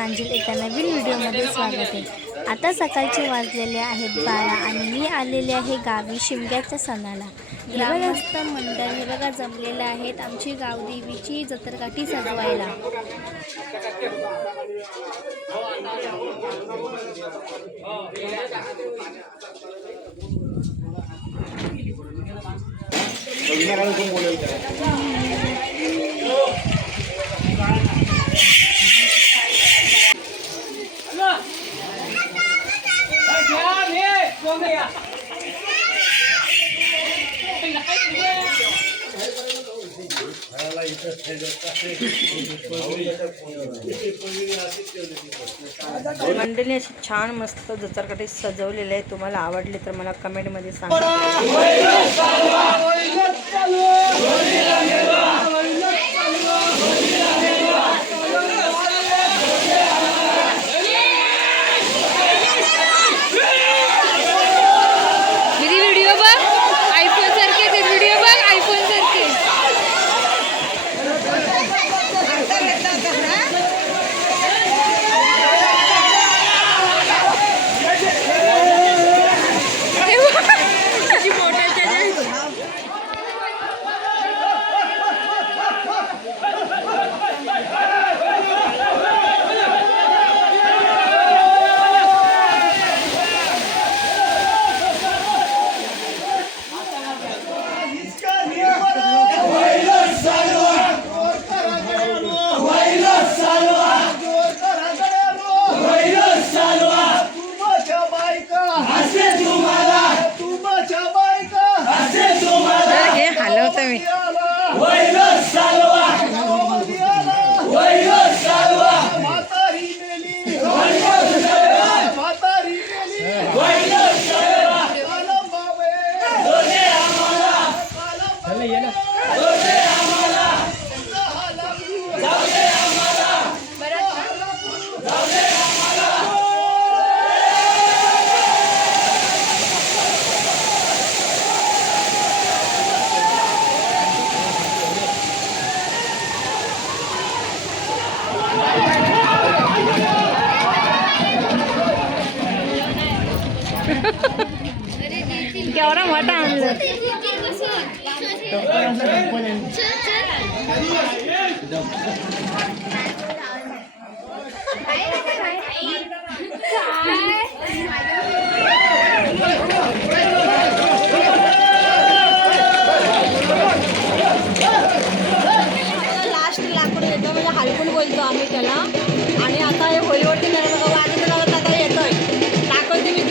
प्रांजल एका नवीन व्हिडिओमध्ये स्वागत आहे। आता सकाळचे वाजलेले आहेत 12 आणि मी आलेले आहे गावी शिमग्याच्या सणाला। ग्रामस्थ मंडळ हे बघा जमलेले आहेत आमची गावदेवीची जत्रगाठी सजवायला। मंडळी अशी छान मस्त जत्रगाठी सजवलेले आहे। तुम्हाला आवडले तर मला कमेंट मध्ये सांगा। व्हिडिओ बघ आयफोन सारखे ते व्हिडिओ बघ आयफोन सारखे। केवढा मोठा आणलं लास्ट लाकूड येतो म्हणजे हलकून बोलतो आम्ही त्याला। आणि आता हे होळीवरती वाजत आता येतोय दाखवते मी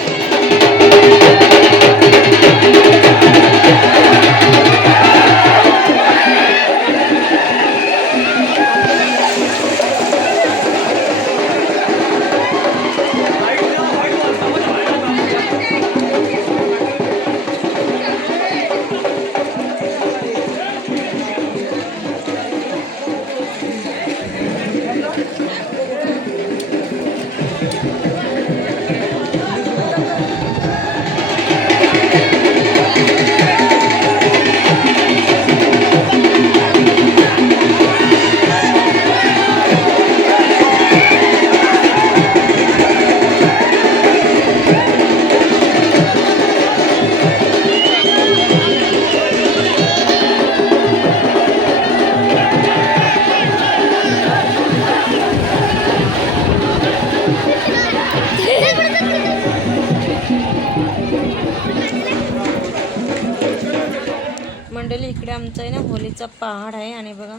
मंडळी। इकडे आमचं आहे ना होलीचा पहाड आहे आणि बघा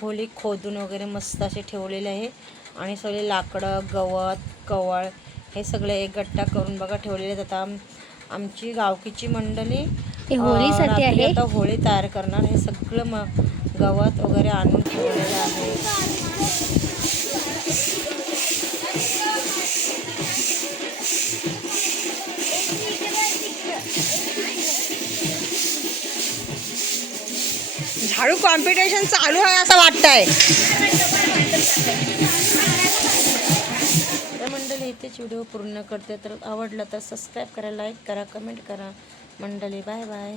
होली खोदून वगैरे मस्त असे ठेवलेले आहे आणि सगळे लाकडं गवत कवळ हे सगळे एक गट्टा करून बघा ठेवलेले आहेत। आता आमची गावकीची मंडळी होळीसाठी आहे आता होळी तयार करणार। हे सगळं गवत वगैरे आणून ठेवलेलं आहे। झाडू कॉम्पिटिशन चालू आहे असं वाटतंय। तर मंडळी इथेच व्हिडिओ पूर्ण करते। तर आवडला तर सबस्क्राईब करा, लाईक करा, कमेंट करा मंडळी। Bye bye.